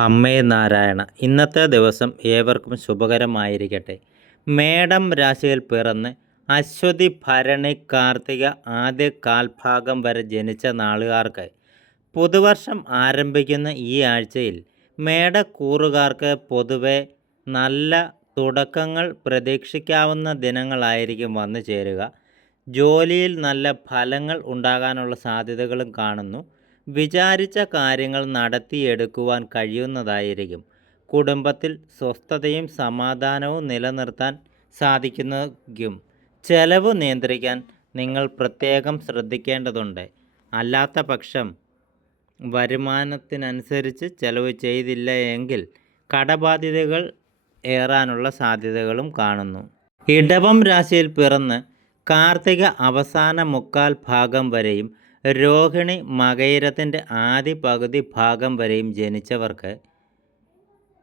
അമ്മേ നാരായണ ഇന്നത്തെ ദിവസം ഏവർക്കും ശുഭകരമായിരിക്കട്ടെ. മേടം രാശിയിൽ പിറന്ന് അശ്വതി ഭരണി കാർത്തിക ആദ്യ കാൽഭാഗം വരെ ജനിച്ച നാളുകാർക്ക് പുതുവർഷം ആരംഭിക്കുന്ന ഈ ആഴ്ചയിൽ മേടക്കൂറുകാർക്ക് പൊതുവെ നല്ല തുടക്കങ്ങൾ പ്രതീക്ഷിക്കാവുന്ന ദിനങ്ങളായിരിക്കും വന്നു ചേരുക. ജോലിയിൽ നല്ല ഫലങ്ങൾ ഉണ്ടാകാനുള്ള സാധ്യതകളും കാണുന്നു. വിചാരിച്ച കാര്യങ്ങൾ നടത്തിയെടുക്കുവാൻ കഴിയുന്നതായിരിക്കും. കുടുംബത്തിൽ സ്വസ്ഥതയും സമാധാനവും നിലനിർത്താൻ സാധിക്കുന്നതും. ചെലവ് നിയന്ത്രിക്കാൻ നിങ്ങൾ പ്രത്യേകം ശ്രദ്ധിക്കേണ്ടതുണ്ട്. അല്ലാത്ത പക്ഷം വരുമാനത്തിനനുസരിച്ച് ചെലവ് ചെയ്തില്ല എങ്കിൽ കടബാധ്യതകൾ ഏറാനുള്ള സാധ്യതകളും കാണുന്നു. ഇടവം രാശിയിൽ പിറന്ന് കാർത്തിക അവസാന മുക്കാൽ ഭാഗം വരെയും രോഹിണി മകയിരത്തിന്റെ ആദ്യ പകുതി ഭാഗം വരെയും ജനിച്ചവർക്ക്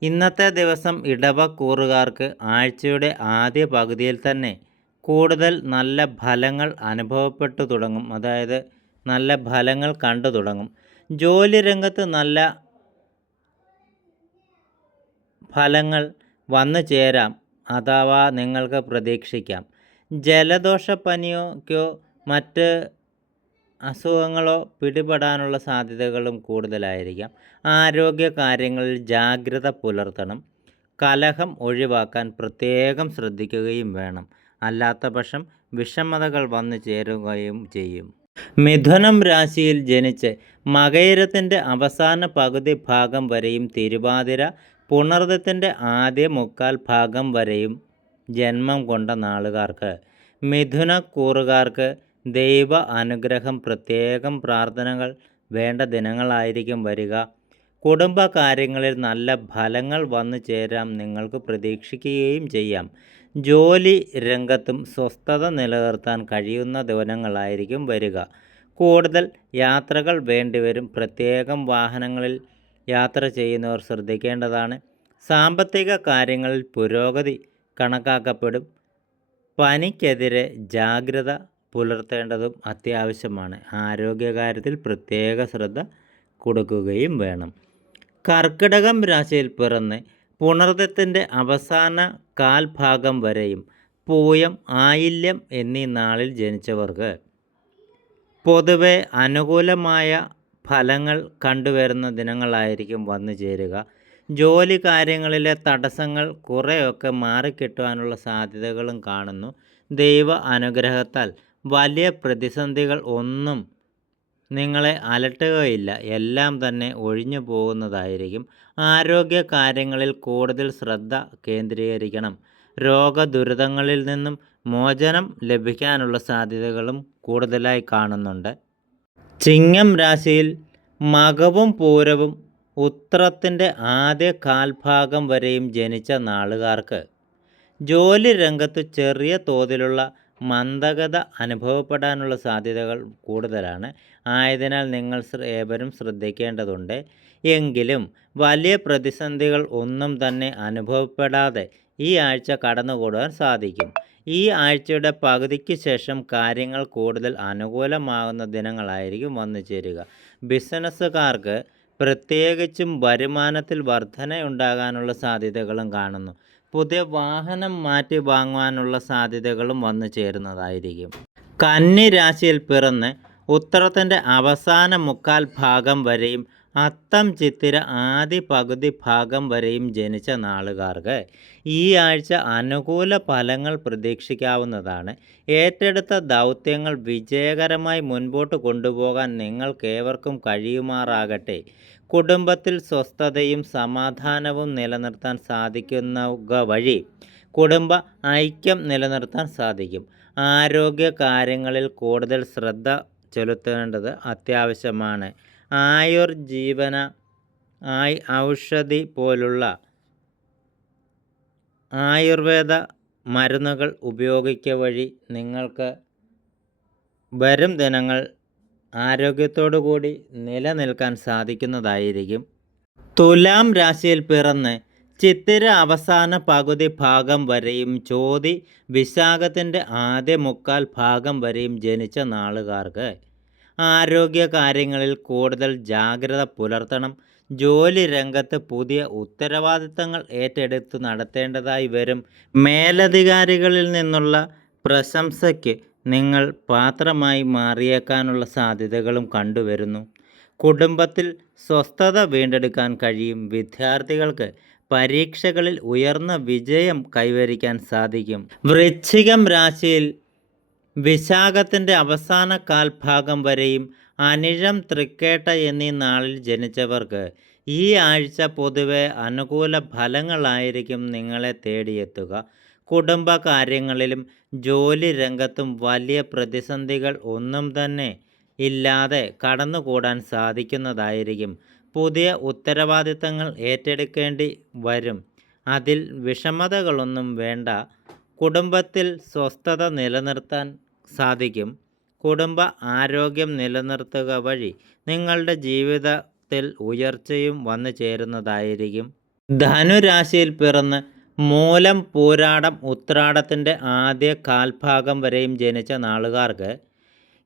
ഇന്നത്തെ ദിവസം ഇടവക്കൂറുകാർക്ക് ആഴ്ചയുടെ ആദ്യ പകുതിയിൽ തന്നെ കൂടുതൽ നല്ല ഫലങ്ങൾ അനുഭവപ്പെട്ടു തുടങ്ങും. അതായത് നല്ല ഫലങ്ങൾ കണ്ടു തുടങ്ങും. ജോലി രംഗത്ത് നല്ല ഫലങ്ങൾ വന്നു ചേരാം അഥവാ നിങ്ങൾക്ക് പ്രതീക്ഷിക്കാം. ജലദോഷപ്പനിയോക്കോ മറ്റ് അസുഖങ്ങളോ പിടിപെടാനുള്ള സാധ്യതകളും കൂടുതലായിരിക്കാം. ആരോഗ്യ കാര്യങ്ങളിൽ ജാഗ്രത പുലർത്തണം. കലഹം ഒഴിവാക്കാൻ പ്രത്യേകം ശ്രദ്ധിക്കുകയും വേണം. അല്ലാത്ത പക്ഷം വിഷമതകൾ വന്നു ചേരുകയും ചെയ്യും. മിഥുനം രാശിയിൽ ജനിച്ച് മകയിരത്തിന്റെ അവസാന പകുതി ഭാഗം വരെയും തിരുവാതിര പുണർദത്തിന്റെ ആദ്യ മുക്കാൽ ഭാഗം വരെയും ജന്മം കൊണ്ട നാളുകാർക്ക് മിഥുന കൂറുകാർക്ക് ദൈവ അനുഗ്രഹം പ്രത്യേകം പ്രാർത്ഥനകൾ വേണ്ട ദിനങ്ങളായിരിക്കും വരിക. കുടുംബ കാര്യങ്ങളിൽ നല്ല ഫലങ്ങൾ വന്നു ചേരാം നിങ്ങൾക്ക് പ്രതീക്ഷിക്കുകയും ചെയ്യാം. ജോലി രംഗത്തും സ്വസ്ഥത നിലനിർത്താൻ കഴിയുന്ന ദിനങ്ങളായിരിക്കും വരിക. കൂടുതൽ യാത്രകൾ വേണ്ടിവരും. പ്രത്യേകം വാഹനങ്ങളിൽ യാത്ര ചെയ്യുന്നവർ ശ്രദ്ധിക്കേണ്ടതാണ്. സാമ്പത്തിക കാര്യങ്ങളിൽ പുരോഗതി കണക്കാക്കപ്പെടും. പനിക്കെതിരെ ജാഗ്രത പുലർത്തേണ്ടതും അത്യാവശ്യമാണ്. ആരോഗ്യകാര്യത്തിൽ പ്രത്യേക ശ്രദ്ധ കൊടുക്കുകയും വേണം. കർക്കിടകം രാശിയിൽ പിറന്ന് പുണർദത്തിന്റെ അവസാന കാൽഭാഗം വരെയും പൂയം ആയില്യം എന്നീ നാളിൽ ജനിച്ചവർക്ക് പൊതുവെ അനുകൂലമായ ഫലങ്ങൾ കണ്ടുവരുന്ന ദിനങ്ങളായിരിക്കും വന്നു ചേരുക. ജോലി കാര്യങ്ങളിലെ തടസ്സങ്ങൾ കുറേയൊക്കെ മാറിക്കിട്ടുവാനുള്ള സാധ്യതകളും കാണുന്നു. ദൈവ അനുഗ്രഹത്താൽ വലിയ പ്രതിസന്ധികൾ ഒന്നും നിങ്ങളെ അലട്ടുകയില്ല. എല്ലാം തന്നെ ഒഴിഞ്ഞു പോകുന്നതായിരിക്കും. ആരോഗ്യ കാര്യങ്ങളിൽ കൂടുതൽ ശ്രദ്ധ കേന്ദ്രീകരിക്കണം. രോഗദുരിതങ്ങളിൽ നിന്നും മോചനം ലഭിക്കാനുള്ള സാധ്യതകളും കൂടുതലായി കാണുന്നുണ്ട്. ചിങ്ങം രാശിയിൽ മകവും പൂരവും ഉത്രത്തിന്റെ ആദ്യ കാൽഭാഗം വരെയും ജനിച്ച നാളുകാർക്ക് ജോലി രംഗത്ത് ചെറിയ തോതിലുള്ള മന്ദഗത അനുഭവപ്പെടാനുള്ള സാധ്യതകൾ കൂടുതലാണ്. ആയതിനാൽ നിങ്ങൾ ഏവരും ശ്രദ്ധിക്കേണ്ടതുണ്ട്. എങ്കിലും വലിയ പ്രതിസന്ധികൾ ഒന്നും തന്നെ അനുഭവപ്പെടാതെ ഈ ആഴ്ച കടന്നുകൂടാൻ സാധിക്കും. ഈ ആഴ്ചയുടെ പകുതിക്ക് ശേഷം കാര്യങ്ങൾ കൂടുതൽ അനുകൂലമാകുന്ന ദിനങ്ങളായിരിക്കും വന്നു ചേരുക. ബിസിനസ്സുകാർക്ക് പ്രത്യേകിച്ചും വരുമാനത്തിൽ വർധനയുണ്ടാകാനുള്ള സാധ്യതകളും കാണുന്നു. പുതിയ വാഹനം മാറ്റി വാങ്ങുവാനുള്ള സാധ്യതകളും വന്നു ചേരുന്നതായിരിക്കും. കന്നി രാശിയിൽ പിറന്ന് ഉത്തരത്തിന്റെ അവസാന മുക്കാൽ ഭാഗം വരെയും അത്തം ചിത്തിര ആദ്യ പകുതി ഭാഗം വരെയും ജനിച്ച നാളുകാർക്ക് ഈ ആഴ്ച അനുകൂല ഫലങ്ങൾ പ്രതീക്ഷിക്കാവുന്നതാണ്. ഏറ്റെടുത്ത ദൗത്യങ്ങൾ വിജയകരമായി മുൻപോട്ട് കൊണ്ടുപോകാൻ നിങ്ങൾക്കേവർക്കും കഴിയുമാറാകട്ടെ. കുടുംബത്തിൽ സ്വസ്ഥതയും സമാധാനവും നിലനിർത്താൻ സാധിക്കുന്ന വഴി കുടുംബ ഐക്യം നിലനിർത്താൻ സാധിക്കും. ആരോഗ്യ കാര്യങ്ങളിൽ കൂടുതൽ ശ്രദ്ധ ചെലുത്തേണ്ടത് അത്യാവശ്യമാണ്. ആയുർജീവന ആയി ഔഷധി പോലുള്ള ആയുർവേദ മരുന്നുകൾ ഉപയോഗിക്കുക വഴി നിങ്ങൾക്ക് വരും ദിനങ്ങൾ ആരോഗ്യത്തോടു കൂടി നിലനിൽക്കാൻ സാധിക്കുന്നതായിരിക്കും. തുലാം രാശിയിൽ പിറന്ന് ചിത്തിര അവസാന പകുതി ഭാഗം വരെയും ചോതി വിശാഖത്തിന്റെ ആദ്യ മുക്കാൽ ഭാഗം വരെയും ജനിച്ച നാളുകാർക്ക് ആരോഗ്യ കാര്യങ്ങളിൽ കൂടുതൽ ജാഗ്രത പുലർത്തണം. ജോലി രംഗത്ത് പുതിയ ഉത്തരവാദിത്തങ്ങൾ ഏറ്റെടുത്ത് നടത്തേണ്ടതായി വരും. മേലധികാരികളിൽ നിന്നുള്ള പ്രശംസയ്ക്ക് നിങ്ങൾ പാത്രമായി മാറിയേക്കാനുള്ള സാധ്യതകളും കണ്ടുവരുന്നു. കുടുംബത്തിൽ സ്വസ്ഥത വീണ്ടെടുക്കാൻ കഴിയും. വിദ്യാർത്ഥികൾക്ക് പരീക്ഷകളിൽ ഉയർന്ന വിജയം കൈവരിക്കാൻ സാധിക്കും. വൃശ്ചികം രാശിയിൽ വിശാഖത്തിന്റെ അവസാന കാൽഭാഗം വരെയും അനിഴം തൃക്കേട്ട എന്നീ നാളിൽ ജനിച്ചവർക്ക് ഈ ആഴ്ച പൊതുവെ അനുകൂല ഫലങ്ങളായിരിക്കും നിങ്ങളെ തേടിയെത്തുക. കുടുംബ കാര്യങ്ങളിലും ജോലി രംഗത്തും വലിയ പ്രതിസന്ധികൾ ഒന്നും തന്നെ ഇല്ലാതെ കടന്നുകൂടാൻ സാധിക്കുന്നതായിരിക്കും. പുതിയ ഉത്തരവാദിത്തങ്ങൾ ഏറ്റെടുക്കേണ്ടി വരും. അതിൽ വിഷമതകളൊന്നും വേണ്ട. കുടുംബത്തിൽ സ്വസ്ഥത നിലനിർത്താൻ സാധിക്കും. കുടുംബ ആരോഗ്യം നിലനിർത്തുക വഴി നിങ്ങളുടെ ജീവിതത്തിൽ ഉയർച്ചയും വന്നു ചേരുന്നതായിരിക്കും ധനുരാശിയിൽ പിറന്ന് മൂലം പൂരാടം ഉത്രാടത്തിന്റെ ആദ്യ കാൽഭാഗം വരെയും ജനിച്ച നാളുകാർക്ക്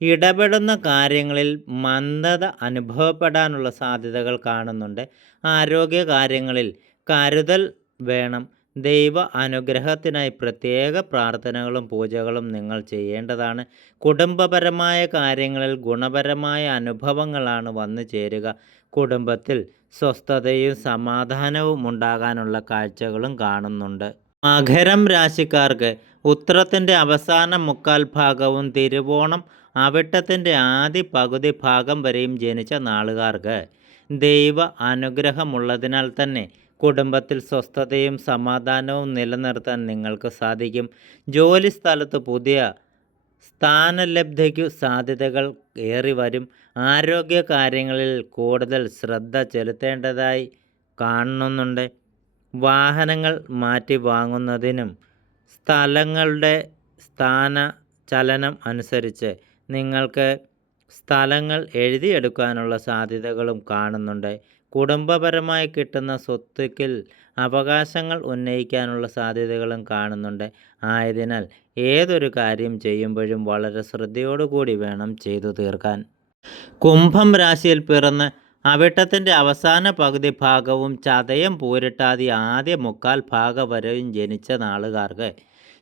ഇടപെടുന്ന കാര്യങ്ങളിൽ മന്ദത അനുഭവപ്പെടാനുള്ള സാധ്യതകൾ കാണുന്നുണ്ട്. ആരോഗ്യ കാര്യങ്ങളിൽ കരുതൽ വേണം. ദൈവ അനുഗ്രഹത്തിനായി പ്രത്യേക പ്രാർത്ഥനകളും പൂജകളും നിങ്ങൾ ചെയ്യേണ്ടതാണ്. കുടുംബപരമായ കാര്യങ്ങളിൽ ഗുണപരമായ അനുഭവങ്ങളാണ് വന്നു ചേരുക. കുടുംബത്തിൽ സ്വസ്ഥതയും സമാധാനവും ഉണ്ടാകാനുള്ള കാഴ്ചകളും കാണുന്നുണ്ട്. മകരം രാശിക്കാർക്ക് ഉത്രത്തിന്റെ അവസാന മുക്കാൽ ഭാഗവും തിരുവോണം അവിട്ടത്തിന്റെ ആദ്യ പകുതി ഭാഗം വരെയും ജനിച്ച നാളുകാർക്ക് ദൈവ അനുഗ്രഹമുള്ളതിനാൽ തന്നെ കുടുംബത്തിൽ സ്വസ്ഥതയും സമാധാനവും നിലനിർത്താൻ നിങ്ങൾക്ക് സാധിക്കും. ജോലി സ്ഥലത്ത് പുതിയ സ്ഥാനലബ്ധിക്കു സാധ്യതകൾ ഏറി വരും. ആരോഗ്യ കാര്യങ്ങളിൽ കൂടുതൽ ശ്രദ്ധ ചെലുത്തേണ്ടതായി കാണുന്നുണ്ട്. വാഹനങ്ങൾ മാറ്റി വാങ്ങുന്നതിനും സ്ഥലങ്ങളുടെ സ്ഥാന ചലനം അനുസരിച്ച് നിങ്ങൾക്ക് സ്ഥലങ്ങൾ എഴുതിയെടുക്കാനുള്ള സാധ്യതകളും കാണുന്നുണ്ട്. കുടുംബപരമായി കിട്ടുന്ന സ്വത്തുക്കിൽ അവകാശങ്ങൾ ഉന്നയിക്കാനുള്ള സാധ്യതകളും കാണുന്നുണ്ട്. ആയതിനാൽ ഏതൊരു കാര്യം ചെയ്യുമ്പോഴും വളരെ ശ്രദ്ധയോടുകൂടി വേണം ചെയ്തു തീർക്കാൻ. കുംഭം രാശിയിൽ പിറന്ന് അവിട്ടത്തിന്റെ അവസാന പകുതി ഭാഗവും ചതയം പൂരിട്ടാതി ആദ്യ മുക്കാൽ ഭാഗം വരെയും ജനിച്ച നാളുകാർക്ക്.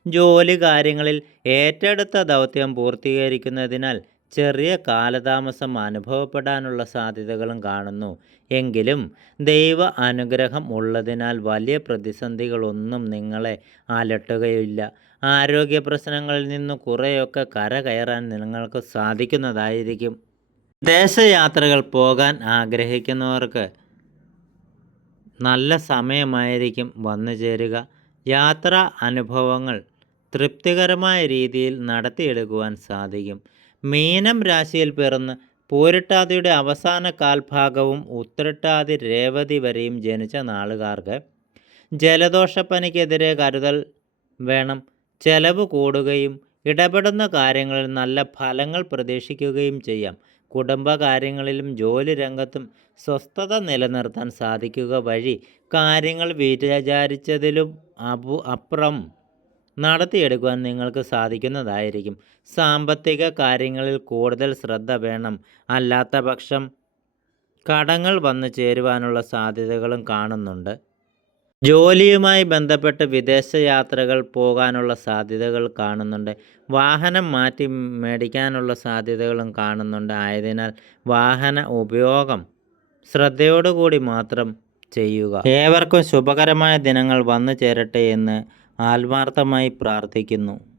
ജോലി കാര്യങ്ങളിൽ ഏറ്റെടുത്ത ദൗത്യം പൂർത്തീകരിക്കുന്നതിനാൽ ചെറിയ കാലതാമസം അനുഭവപ്പെടാനുള്ള സാധ്യതകളും കാണുന്നു. എങ്കിലും ദൈവ അനുഗ്രഹം ഉള്ളതിനാൽ വലിയ പ്രതിസന്ധികളൊന്നും നിങ്ങളെ അലട്ടുകയില്ല. ആരോഗ്യ പ്രശ്നങ്ങളിൽ നിന്ന് കുറേയൊക്കെ കരകയറാൻ നിങ്ങൾക്ക് സാധിക്കുന്നതായിരിക്കും. ദേശയാത്രകൾ പോകാൻ ആഗ്രഹിക്കുന്നവർക്ക് നല്ല സമയമായിരിക്കും വന്നു ചേരുക. യാത്രാ അനുഭവങ്ങൾ തൃപ്തികരമായ രീതിയിൽ നടത്തിയെടുക്കുവാൻ സാധിക്കും. മീനം രാശിയിൽ പിറന്ന് പൂരിട്ടാതിയുടെ അവസാന കാൽഭാഗവും ഉത്തരട്ടാതി രേവതി വരെയും ജനിച്ച നാളുകാർക്ക് ജലദോഷപ്പനിക്കെതിരെ കരുതൽ വേണം. ചെലവ് കൂടുകയും ഇടപെടുന്ന കാര്യങ്ങളിൽ നല്ല ഫലങ്ങൾ പ്രതീക്ഷിക്കുകയും ചെയ്യാം. കുടുംബകാര്യങ്ങളിലും ജോലി രംഗത്തും സ്വസ്ഥത നിലനിർത്താൻ സാധിക്കുക വഴി കാര്യങ്ങൾ വിചാരിച്ചതിലും അപു അപ്പുറം നടത്തിയെടുക്കുവാൻ നിങ്ങൾക്ക് സാധിക്കുന്നതായിരിക്കും. സാമ്പത്തിക കാര്യങ്ങളിൽ കൂടുതൽ ശ്രദ്ധ വേണം. അല്ലാത്ത പക്ഷം കടങ്ങൾ വന്നു ചേരുവാനുള്ള സാധ്യതകളും കാണുന്നുണ്ട്. ജോലിയുമായി ബന്ധപ്പെട്ട് വിദേശയാത്രകൾ പോകാനുള്ള സാധ്യതകൾ കാണുന്നുണ്ട്. വാഹനം മാറ്റി മേടിക്കാനുള്ള സാധ്യതകളും കാണുന്നുണ്ട്. ആയതിനാൽ വാഹന ഉപയോഗം ശ്രദ്ധയോടുകൂടി മാത്രം ചെയ്യുക. ഏവർക്കും ശുഭകരമായ ദിനങ്ങൾ വന്നു ചേരട്ടെ എന്ന് ആത്മാർത്ഥമായി പ്രാർത്ഥിക്കുന്നു.